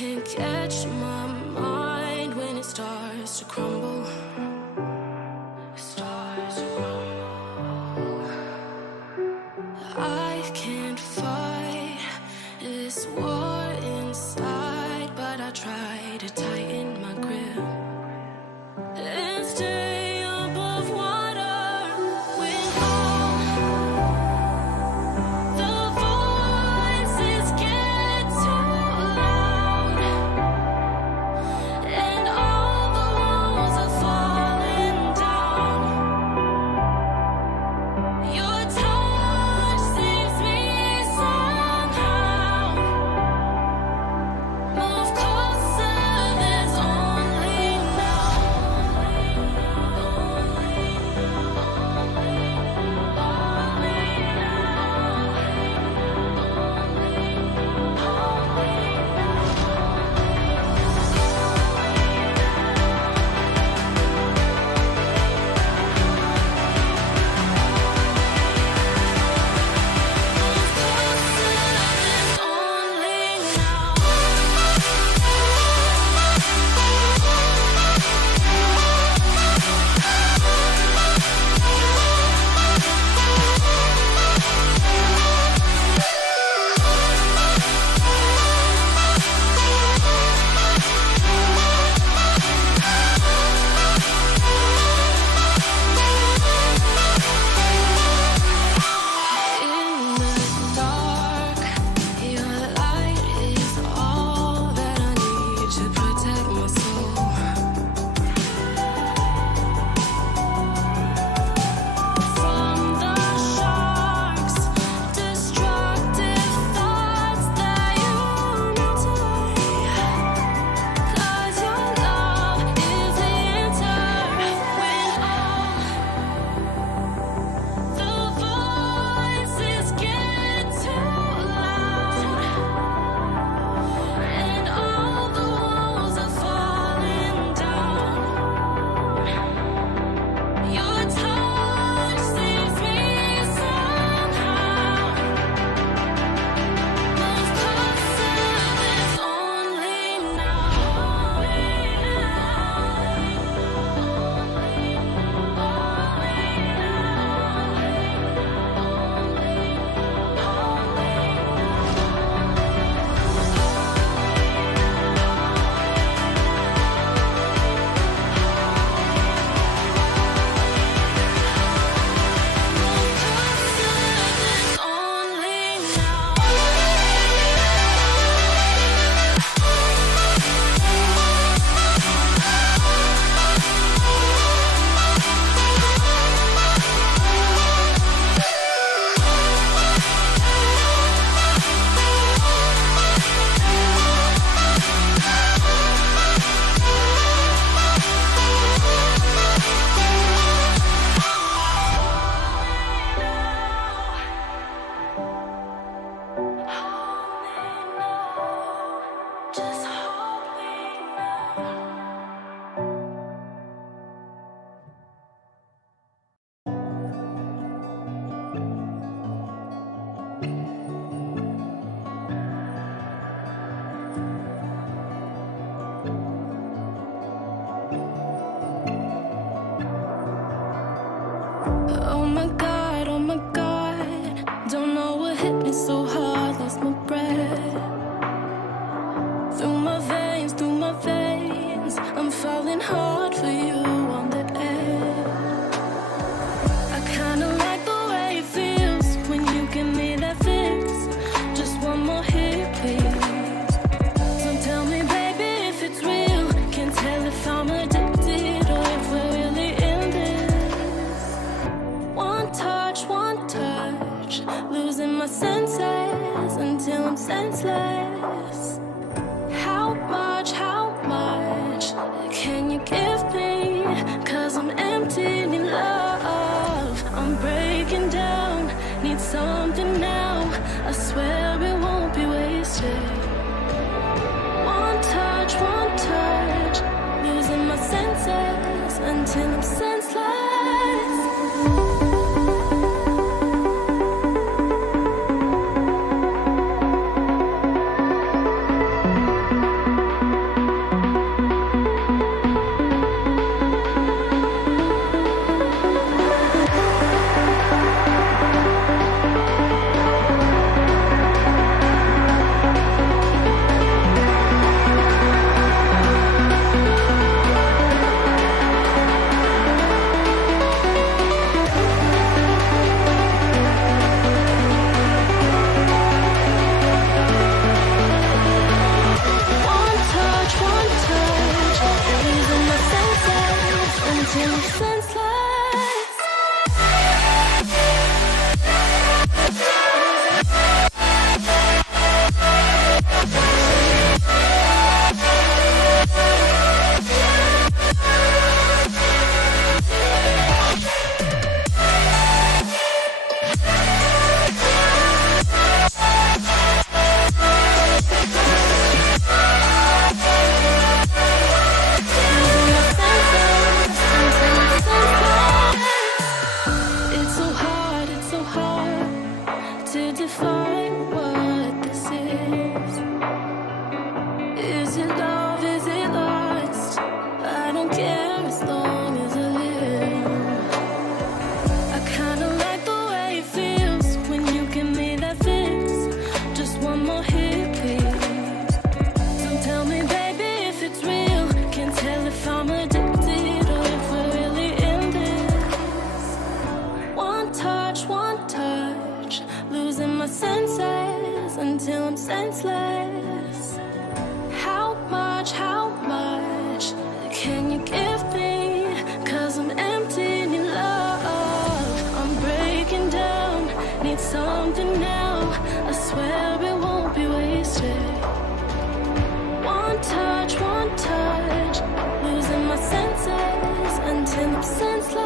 can't catch my mind when it starts to crumble. It starts to crumble. I can't fight this war inside, but I try to tighten my grip and stay above water when all the voices get too loud and all the walls are falling down. Your touch saves me somehow. Move closer, there's only now. Oh my God, don't know what hit me so hard, lost my breath. Through my veins, I'm falling hard for you on the edge. I kinda like the way it feels when you give me that fix. Just one more hit, please. So tell me, baby, if it's real. Can't tell if I'm addicted or if we're really in this. One touch, losing my senses until I'm senseless. How much can you give me? 'Cause I'm empty in love. I'm breaking down, need something now. I swear it won't be wasted. One touch, losing my senses until I'm senseless. to define what this is. Is it love? Is it lust? I don't care as long as I live. I kinda like the way it feels when you give me that fix. Just one more hit, please. So tell me, baby, if it's real. Can't tell if I'm addicted or if we're really in this. One touch, losing my senses until I'm senseless. How much can you give me? 'Cause I'm empty in your love. I'm breaking down, need something now. I swear it won't be wasted. One touch, losing my senses until I'm senseless.